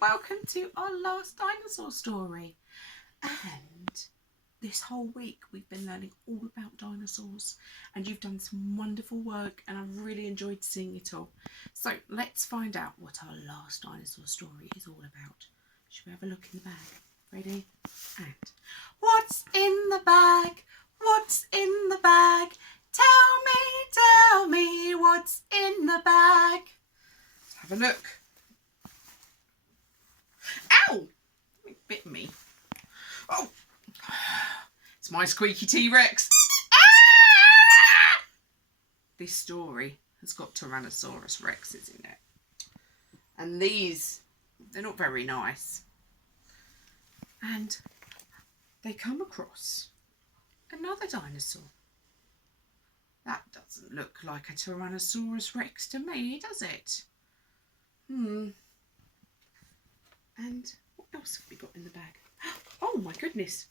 welcome to our last dinosaur story. And this whole week we've been learning all about dinosaurs, and you've done some wonderful work and I've really enjoyed seeing it all. So let's find out what our last dinosaur story is all about. Should we have a look in the bag? Ready? And what's in the bag? What's in the bag? Tell me what's in the bag. Let's have a look. Ow! It bit me. Oh! It's my squeaky T-Rex. Ah! This story has got Tyrannosaurus Rexes in it. And these, they're not very nice. And they come across another dinosaur. That doesn't look like a Tyrannosaurus Rex to me, does it? And what else have we got in the bag? Oh my goodness.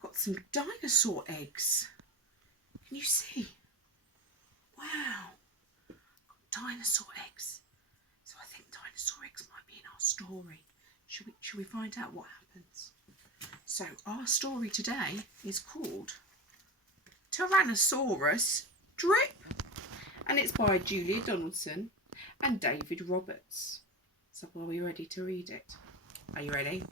Got some dinosaur eggs. Can you see? Wow. Got dinosaur eggs. So I think dinosaur eggs might be in our story. Should we find out what happens? So our story today is called Tyrannosaurus Drip, and it's by Julia Donaldson and David Roberts. So are we ready to read it? Are you ready?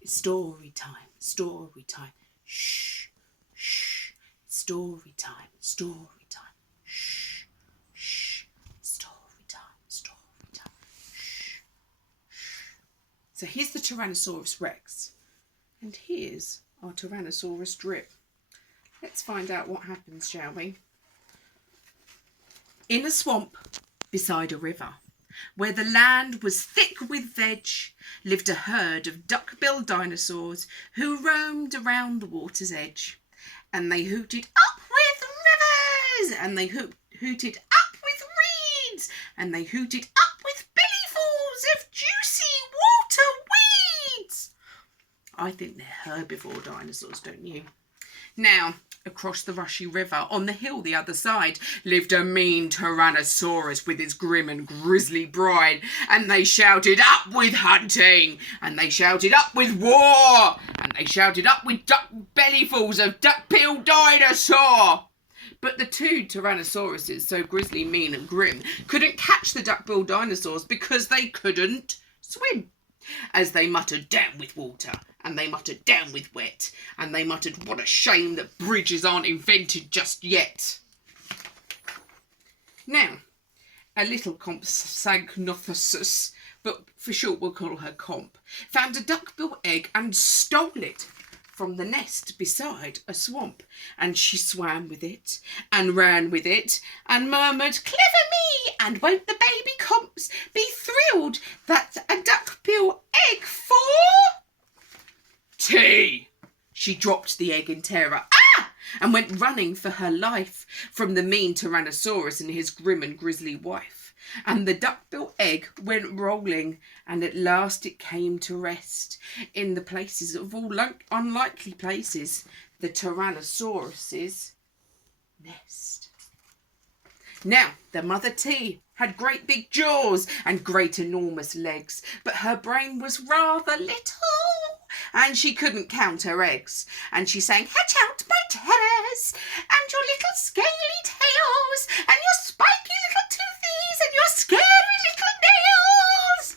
It's story time, story time. Shh, shh. Story time, story time. Shh, shh. Story time, story time. Shh, shh. So here's the Tyrannosaurus Rex, and here's our Tyrannosaurus Drip. Let's find out what happens, shall we? In a swamp beside a river, where the land was thick with veg, lived a herd of duck-billed dinosaurs who roamed around the water's edge. And they hooted up with rivers, and they hooted up with reeds, and they hooted up with bellyfuls of juicy water weeds. I think they're herbivore dinosaurs, don't you? Now, across the rushy river, on the hill the other side, lived a mean Tyrannosaurus with his grim and grisly bride, and they shouted up with hunting, and they shouted up with war, and they shouted up with duck bellyfuls of duck-billed dinosaur. But the two Tyrannosauruses, so grisly, mean and grim, couldn't catch the duck-billed dinosaurs because they couldn't swim. As they muttered, down with water, and they muttered, down with wet, and they muttered, what a shame that bridges aren't invented just yet. Now, a little Compsognathus, but for short we'll call her Comp, found a duck-bill egg and stole it from the nest beside a swamp, and she swam with it, and ran with it, and murmured, clever me, and won't the baby Comps be thrilled that a duck-bill egg for tea? She dropped the egg in terror, and went running for her life from the mean Tyrannosaurus and his grim and grisly wife. And the duck-bill egg went rolling, and at last it came to rest in the places of all unlikely places, the Tyrannosaurus's nest. Now, the mother T had great big jaws and great enormous legs, but her brain was rather little, and she couldn't count her eggs. And she sang, hatch out my terrors, and your little scaly tails, and your spiky little toothies, and your scary little nails.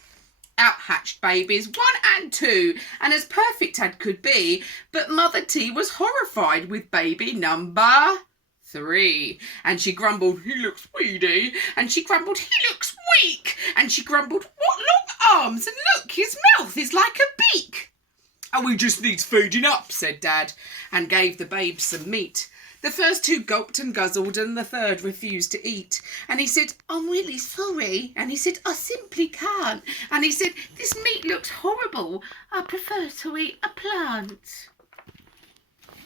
Out hatched babies, 1 and 2, and as perfect as could be, but Mother T was horrified with baby number 3. And she grumbled, he looks weedy, and she grumbled, he looks weak, and she grumbled, what long arms, and look, his mouth is like a beak. Oh, he just needs feeding up, said Dad, and gave the babes some meat. The first 2 gulped and guzzled, and the third refused to eat. And he said, I'm really sorry. And he said, I simply can't. And he said, this meat looks horrible. I prefer to eat a plant.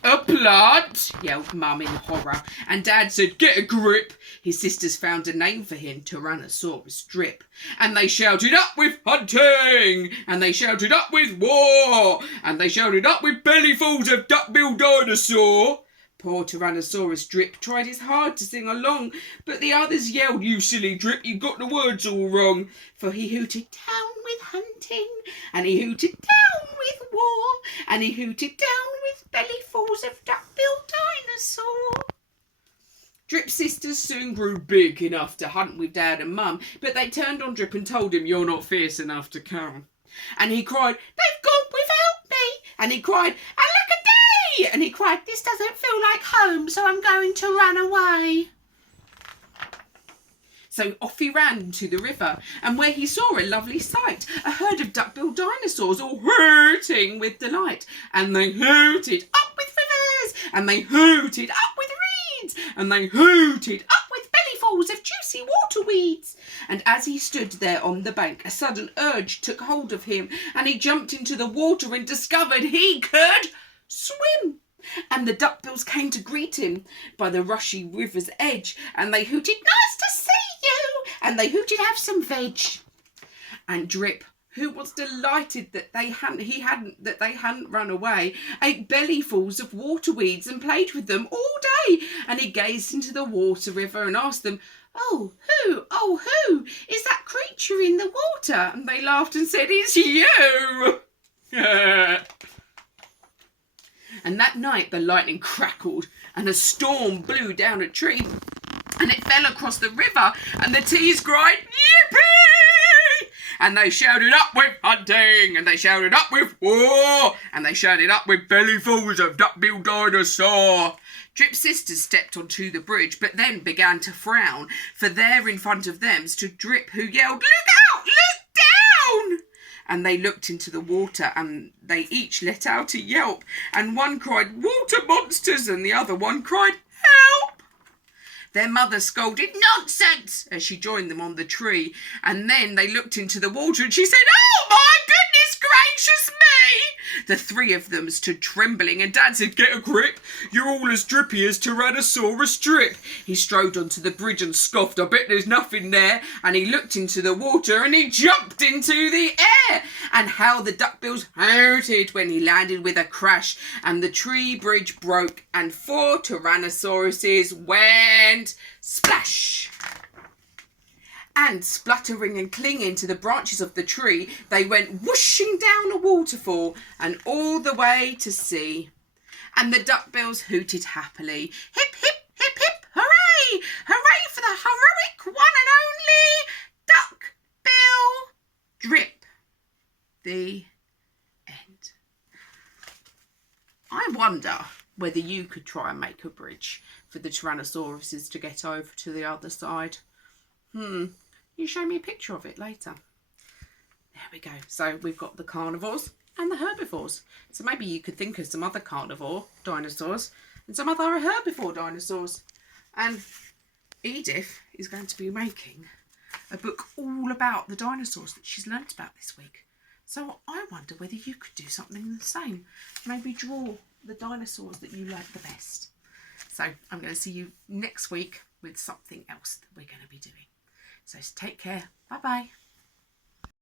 A plant? Yelled Mum in horror. And Dad said, get a grip. His sisters found a name for him, Tyrannosaurus Drip. And they shouted up with hunting. And they shouted up with war. And they shouted up with bellyfuls of duck-billed dinosaur. Poor Tyrannosaurus Drip tried his hard to sing along, but the others yelled, "You silly Drip, you got the words all wrong." For he hooted down with hunting, and he hooted down with war, and he hooted down with bellyfuls of duck-billed dinosaur. Drip's sisters soon grew big enough to hunt with Dad and Mum, but they turned on Drip and told him, "You're not fierce enough to come." And he cried, "They've gone without me." And he cried, "Alack-a-day!" And he cried, "This doesn't feel like home, so I'm going to run away." So off he ran to the river, and where he saw a lovely sight, a herd of duck-billed dinosaurs all hooting with delight. And they hooted up with rivers, and they hooted up with reeds, and they hooted up with bellyfuls of juicy water weeds. And as he stood there on the bank, a sudden urge took hold of him, and he jumped into the water and discovered he could swim. And the duckbills came to greet him by the rushy river's edge, and they hooted, "Nice to see you!" And they hooted, "Have some veg." And Drip, who was delighted that they hadn't run away, ate bellyfuls of water weeds and played with them all day. And he gazed into the water river and asked them, "Oh, who is that creature in the water?" And they laughed and said, "It's you." And that night the lightning crackled and a storm blew down a tree, and it fell across the river, and the teas cried, "Yippee!" And they shouted up with hunting, and they shouted up with war, and they shouted up with bellyfuls of duck-billed dinosaur. Drip's sisters stepped onto the bridge, but then began to frown, for there in front of them stood Drip, who yelled, "Look out! Look down!" And they looked into the water, and they each let out a yelp, and one cried, "Water monsters!" and the other one cried, "Help!" Their mother scolded, "Nonsense!" as she joined them on the tree, and then they looked into the water, and she said, "Oh my goodness gracious me!" The three of them stood trembling, and Dad said, "Get a grip, you're all as drippy as Tyrannosaurus Drip." He strode onto the bridge and scoffed, "I bet there's nothing there." And he looked into the water, and he jumped into the air. And how the duckbills hooted when he landed with a crash, and the tree bridge broke, and 4 Tyrannosauruses went splash. And spluttering and clinging to the branches of the tree, they went whooshing down a waterfall and all the way to sea. And the duckbills hooted happily, "Hip, hip, hip, hip, hooray! Hooray for the heroic one and only Duck-bill Drip." The end. I wonder whether you could try and make a bridge for the Tyrannosauruses to get over to the other side. You show me a picture of it later. There we go. So we've got the carnivores and the herbivores. So maybe you could think of some other carnivore dinosaurs and some other herbivore dinosaurs. And Edith is going to be making a book all about the dinosaurs that she's learnt about this week. So I wonder whether you could do something the same. Maybe draw the dinosaurs that you like the best. So I'm going to see you next week with something else that we're going to be doing. So take care. Bye-bye.